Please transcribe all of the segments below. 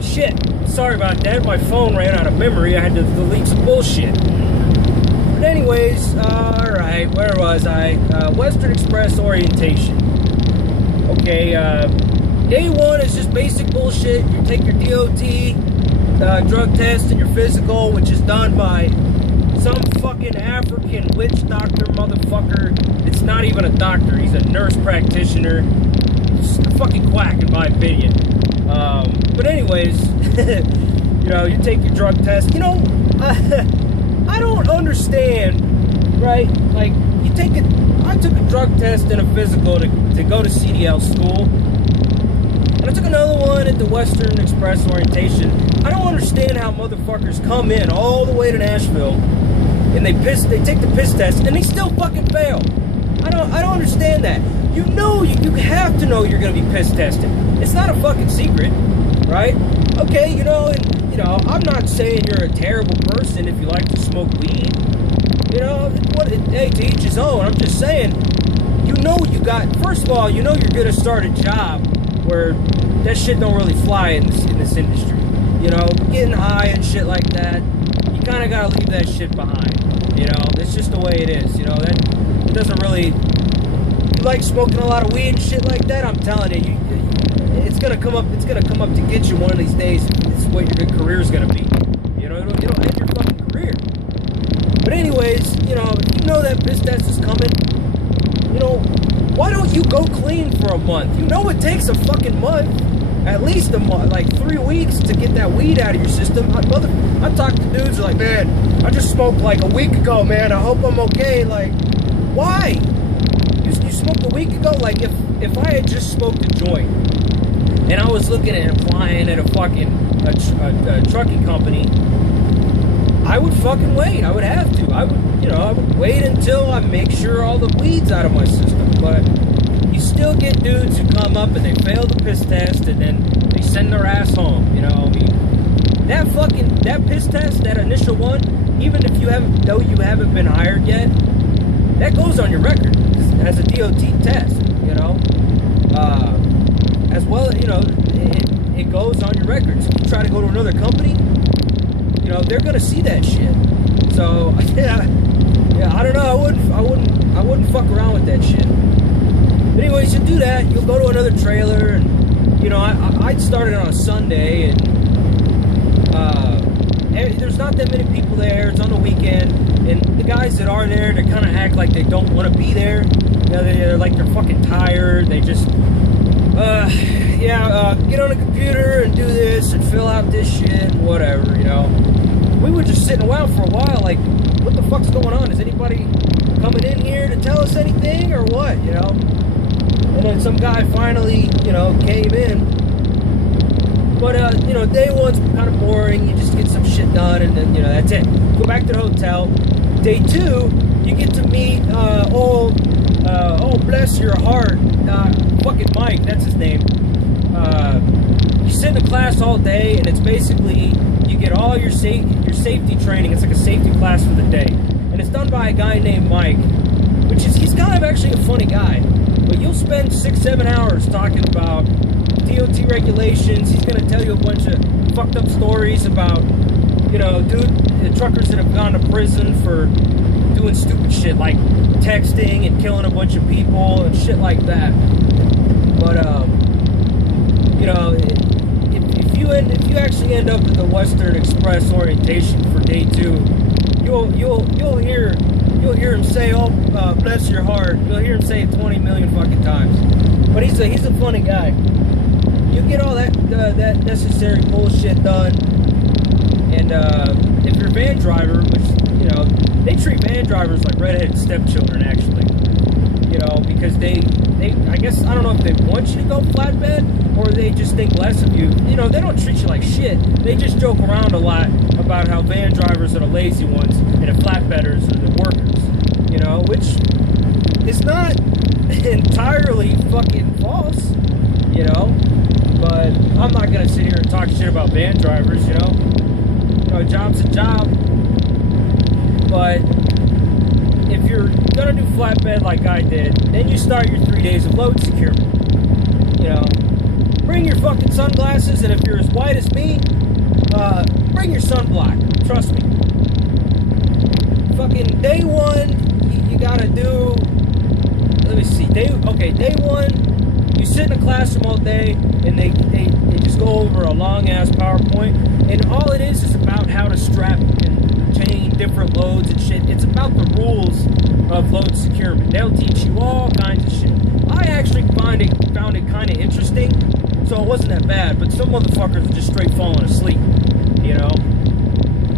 Shit, sorry about that. My phone ran out of memory. I had to delete some bullshit. But anyways, alright, where was I? Western Express orientation. Okay, day one is just basic bullshit. You take your DOT, drug test, and your physical, which is done by some fucking African witch doctor motherfucker. It's not even a doctor. He's a nurse practitioner. Just a fucking quack, in my opinion. But anyways, you know, you take your drug test. You know, I don't understand, right? Like, you take it. I took a drug test and a physical to go to CDL school. And I took another one at the Western Express orientation. I don't understand how motherfuckers come in all the way to Nashville and they take the piss test and they still fucking fail. I don't understand that. You know, you have to know you're gonna be piss tested. It's not a fucking secret, right? Okay, you know, and you know, I'm not saying you're a terrible person if you like to smoke weed. You know, hey, to each his own. I'm just saying, you know, first of all, you know you're gonna start a job where that shit don't really fly in this industry. You know, getting high and shit like that, you kind of gotta leave that shit behind. You know, it's just the way it is. You know, that it doesn't really. You like smoking a lot of weed and shit like that, I'm telling you, it's gonna come up. It's gonna come up to get you one of these days. It's what your good career is gonna be. You know, it'll end your fucking career. But anyways, you know that piss test is coming. You know, why don't you go clean for a month? You know it takes a fucking month, at least a month, like 3 weeks to get that weed out of your system. I talk to dudes who are like, man, I just smoked like a week ago, man. I hope I'm okay. Like, why? You smoked a week ago? Like, if I had just smoked a joint and I was looking at applying at a fucking a trucking company, I would fucking wait. I would have to. I would wait until I make sure all the weed's out of my system. But you still get dudes who come up and they fail the piss test and then they send their ass home. You know, I mean, that piss test, that initial one, even if you haven't been hired yet, that goes on your record as a DOT test. You know, as well, you know, it goes on your record. So if you try to go to another company, you know, they're gonna see that shit. So yeah, I don't know. I wouldn't fuck around with that shit. But anyways, you do that. You'll go to another trailer, and you know, I started on a Sunday, and there's not that many people there. It's on the weekend, and the guys that are there, they kind of act like they don't want to be there. You know, they're like they're fucking tired. They just get on a computer and do this and fill out this shit and whatever, you know. We were just sitting around for a while like, what the fuck's going on? Is anybody coming in here to tell us anything or what, you know? And then some guy finally, you know, came in. But, you know, day one's kind of boring. You just get some shit done and then, you know, that's it. Go back to the hotel. Day two, you get to meet, oh, bless your heart, fucking Mike, that's his name. You sit in a class all day, and it's basically, you get all your safety training. It's like a safety class for the day. And it's done by a guy named Mike, he's kind of actually a funny guy. But you'll spend 6-7 hours talking about DOT regulations. He's going to tell you a bunch of fucked up stories about, you know, the truckers that have gone to prison for doing stupid shit like texting and killing a bunch of people and shit like that. But you know, if you actually end up at the Western Express orientation for day two, you'll hear him say, "Oh, bless your heart." You'll hear him say it 20 million fucking times. But he's a funny guy. You get all that necessary bullshit done, and if you're a van driver, which, you know, they treat van drivers like redheaded stepchildren, actually. You know, because they I guess, I don't know if they want you to go flatbed or they just think less of you. You know, they don't treat you like shit. They just joke around a lot about how van drivers are the lazy ones and the flatbedders are the workers. You know, which is not entirely fucking false, you know. But I'm not gonna sit here and talk shit about van drivers, you know. You know, a job's a job. But if you're gonna do flatbed like I did, then you start your 3 days of load securement. You know, bring your fucking sunglasses, and if you're as white as me, bring your sunblock. Trust me. Fucking day one, you gotta do. Let me see. Day one, you sit in a classroom all day, and they just go over a long ass PowerPoint, and all it is about how to strap and chain different loads and shit. It's about the rules of load securement. They'll teach you all kinds of shit. I actually found it kind of interesting, so it wasn't that bad. But some motherfuckers are just straight falling asleep, you know.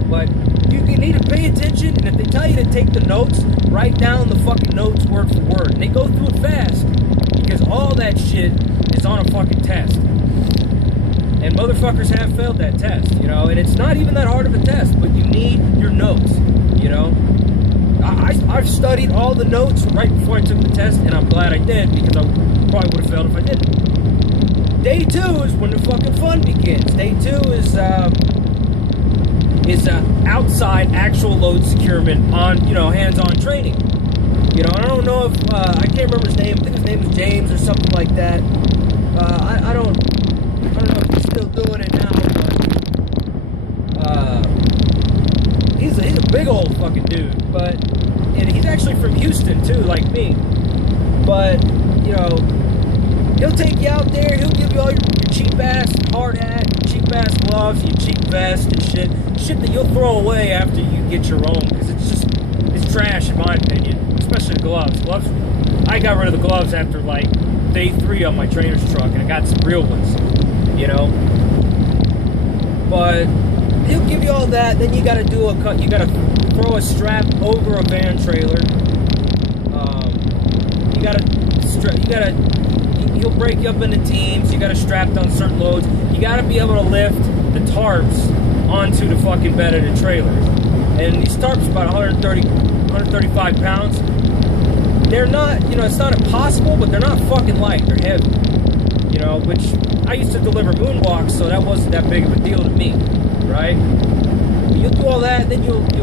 But you need to pay attention, and if they tell you to take the notes, write down the fucking notes word for word. And they go through it fast, because all that shit is on a fucking test. And motherfuckers have failed that test, you know. And it's not even that hard of a test, but you need your notes, you know. I've studied all the notes right before I took the test, and I'm glad I did, because I probably would have failed if I didn't. Day 2 is when the fucking fun begins. Day 2 is outside actual load securement on, you know, hands-on training. You know, I don't know if, I can't remember his name. I think his name is James or something like that. I don't know if he's still doing it now, but, he's a big old fucking dude, and he's actually from Houston too, like me. But, you know, he'll take you out there, he'll give you all your cheap ass hard hat, cheap ass gloves, your cheap vest and shit that you'll throw away after you get your own, because it's trash in my opinion, especially the gloves. I got rid of the gloves after like day 3 on my trainer's truck, and I got some real ones, you know. But he'll give you all that. Then you gotta do you gotta throw a strap over a van trailer. He'll break you up into teams. You gotta strap down certain loads. You gotta be able to lift the tarps onto the fucking bed of the trailer. And these tarps are about 135 pounds. They're not, you know, it's not impossible, but they're not fucking light. They're heavy. You know, which I used to deliver moonwalks, so that wasn't that big of a deal to me, right? But you'll do all that, then you'll be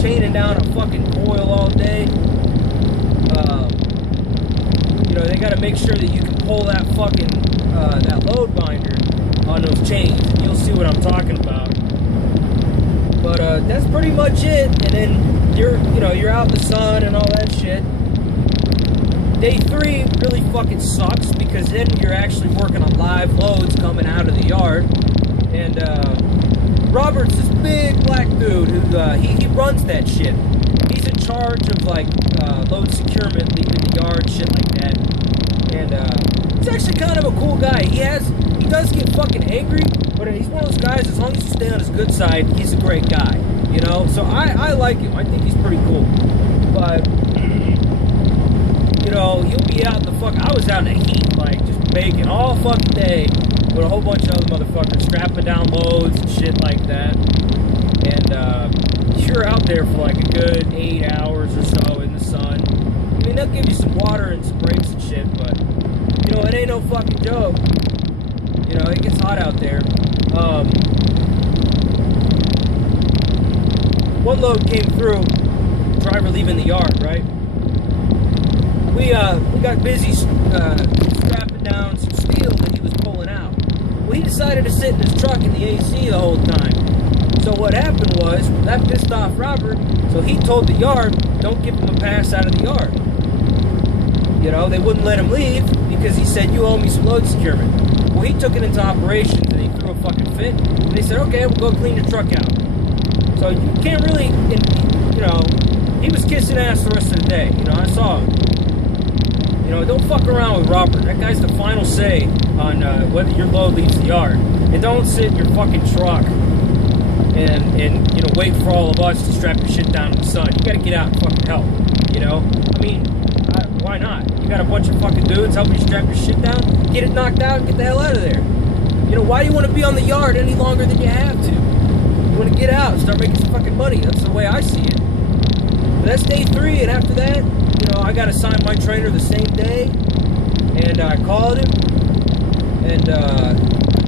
chaining down a fucking coil all day. You know, they got to make sure that you can pull that fucking that load binder on those chains, and you'll see what I'm talking about. But that's pretty much it. And then you're out in the sun and all that shit. Day 3 really fucking sucks, because then you're actually working on live loads coming out of the yard. And Robert's this big black dude who he runs that shit. He's in charge of like load securement, leaving the yard, shit like that. And he's actually kind of a cool guy. He does get fucking angry, but he's one of those guys, as long as you stay on his good side, he's a great guy, you know? So I like him. I think he's pretty cool. But, you know, he'll be out in the I was out in the heat, like, just baking all fucking day with a whole bunch of other motherfuckers strapping down loads and shit like that. And you're out there for like a good 8 hours or so in the sun. I mean, they'll give you some water and some breaks and shit, but, you know, it ain't no fucking joke. You know, it gets hot out there. One load came through, driver leaving the yard, right? We got busy strapping down some steel that he was pulling out. Well, he decided to sit in his truck in the AC the whole time. So what happened was, that pissed off Robert, so he told the yard, don't give him a pass out of the yard. You know, they wouldn't let him leave, because he said, you owe me some load securement. Well, he took it into operations, and he threw a fucking fit, and they said, okay, we'll go clean your truck out. So you can't really, you know, he was kissing ass the rest of the day. You know, I saw him. You know, don't fuck around with Robert. That guy's the final say on whether your load leaves the yard. And don't sit in your fucking truck and you know, wait for all of us to strap your shit down in the sun. You gotta get out and fucking help. You know? I mean, why not? You got a bunch of fucking dudes helping you strap your shit down, get it knocked out, and get the hell out of there. You know, why do you want to be on the yard any longer than you have to? You want to get out and start making some fucking money. That's the way I see it. But that's day 3, and after that, you know, I got assigned my trainer the same day, and I called him, and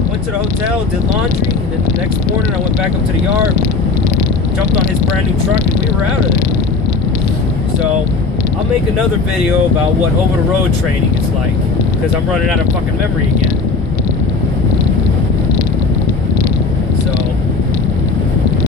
went to the hotel, did laundry, and then the next morning I went back up to the yard, jumped on his brand new truck, and we were out of there. So I'll make another video about what over-the-road training is like, because I'm running out of fucking memory again.